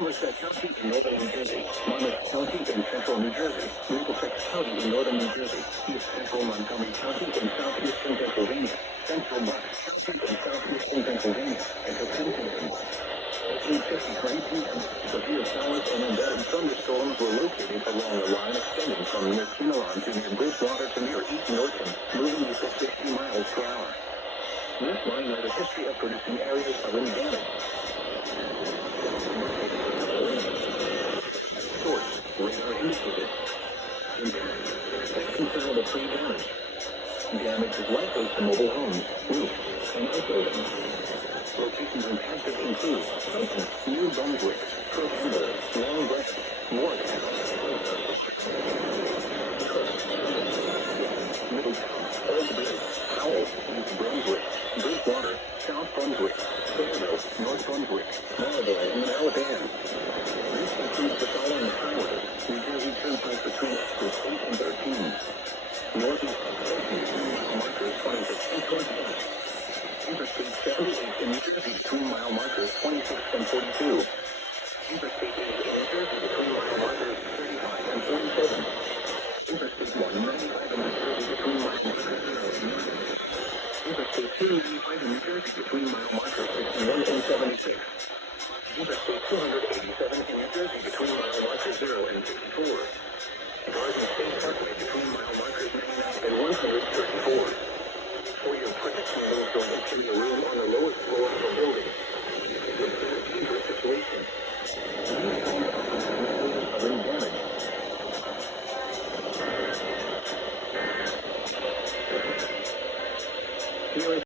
Somerset County in northern New Jersey, Monmouth County in central New Jersey, Middlesex County in northern New Jersey, East Central Montgomery County in southeastern Pennsylvania, Central Bucks County in southeastern Pennsylvania, and to Kensington. At 8:53 p.m., severe showers and embedded thunderstorms were located along a line extending from near Kinnelon to near Bridgewater to near East Norton, moving at 60 miles per hour. This line had a history of producing areas of wind damage. Source: radar indicated. Impact: considerable tree damage. Damage is likely to mobile homes, roofs, and outbuildings. Locations impacted include Fulton, New Brunswick, Crook River, Long Branch, Morgan, Middletown, Old Bridge, Howell, East Brunswick, Bridgewater, South Brunswick, Fairville, North Brunswick, Marlborough, and Allentown. This includes the following highways: New Jersey Turnpike between exits 8 and 13. Northeast 14, markers 26 and 28. Interstate 78 in New Jersey between mile markers 26 and 42. Interstate 8 in New Jersey between mile markers 35 and 47. Interstate 195 in New Jersey between mile markers 0 and 9. Interstate 295 in New Jersey between mile markers 61 and 76. Interstate 287 in New Jersey between mile markers 0 and 54. Garden State Parkway between mile markers 99 and 134. For your protection, those going to your room